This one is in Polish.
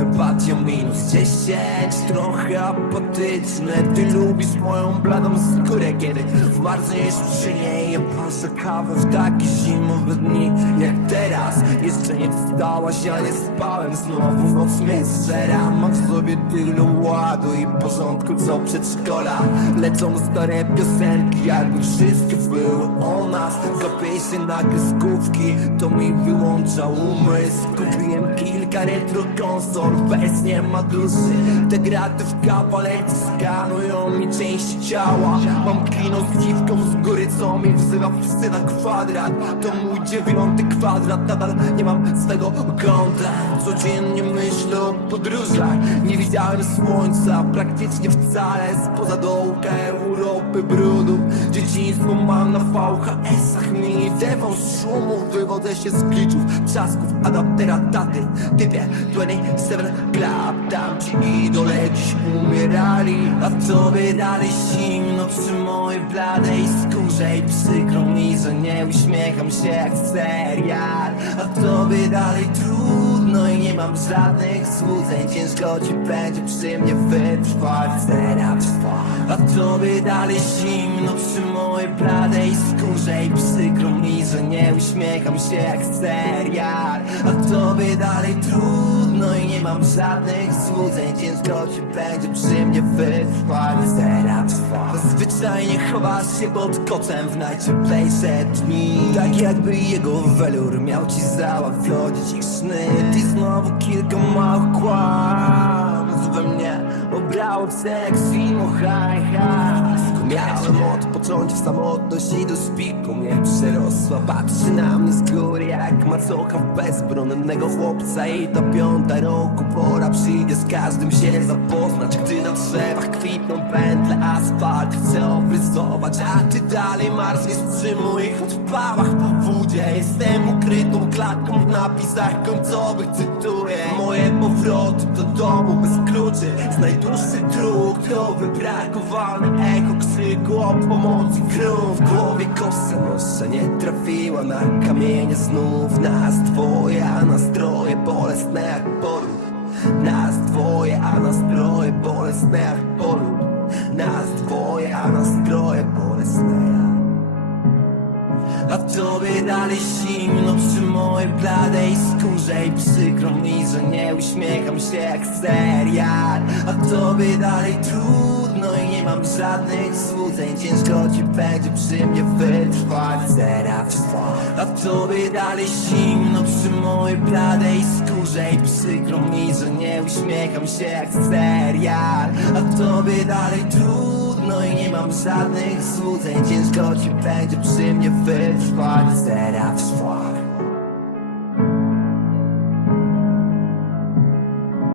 Empatią minus 10 Trochę apatyczne. Ty lubisz moją bladą skórę Kiedy wmarzniesz przy niej. Paszę kawę w takie zimowe dni Jak teraz. Jeszcze nie wstałaś, ja nie spałem. Znowu noc mnie zżera. Mam w sobie tyle ładu i porządku co przedszkola. Lecą stare piosenki jakby wszystko było o nas. Gapię się na kreskówki To mi wyłącza umysł. Kupiłem kilka retro konsol Bez nie ma duszy Te graty w kawalecie skanują mi części ciała. Mam kino z dziwką z góry Co mi wzywa psy na kwadrat. To mój dziewiąty kwadrat Nadal nie mam swego kąta Codziennie myślę o podróżach. Nie widziałem słońca praktycznie wcale. Spoza dołka Europy brudu. Dzieciństwo mam na VHS-ach Dewał z szumu Wywodzę się z glitchów, trzasków Adaptera taty Typie 27 Club Tam ci idole. Dziś umierali A tobie dalej zimno Przy mojej bladej skórze. I przykro mi, że nie uśmiecham się jak serial. A tobie dalej trudno I nie mam żadnych złudzeń. Ciężko ci będzie przy mnie wytrwać Zera A tobie dalej zimno Przy mojej bladej skórze uśmiecham się jak serial. A tobie dalej trudno I nie mam żadnych złudzeń Ciężko ci będzie przy mnie wytrwać Zera trwa Zwyczajnie chowasz się pod kocem w najcieplejsze dni. Tak jakby jego welur miał ci załatwić ich sny. Ty znowu kilka małych kłamstw we mnie Obrało seks i high Miałem odpocząć w samotność i do spiku. Mnie przerosła Patrzy na mnie z góry jak macocha w bezbronnego chłopca. I ta piąta roku pora przyjdzie z każdym się zapoznać. Gdy na drzewach kwitną pętle asfalt chcę obrysować. A ty dalej marzniesz przy moich odpałach. Po wódzie Jestem ukrytą klatką w napisach końcowych. Cytuję Moje powroty do domu bez kluczy. Z najdłuższych dróg to wybrakowane echo krzyku o pomocy krów W głowie kosa noszę. Nie trafiła na kamienie znów. Nas dwoje, a nastroje bolesne jak poród. Nas dwoje, a nastroje a tobie dalej zimno przy mojej bladej skórze I przykro mi, że nie uśmiecham się jak serial. A tobie dalej trudno i nie mam żadnych złudzeń. Ciężko ci będzie przy mnie wytrwać trwa A tobie dalej zimno przy mojej bladej skórze I przykro mi, że nie uśmiecham się jak serial. A tobie dalej trudno trudno i nie mam żadnych złudzeń Ciężko ci będzie przy mnie wytrwać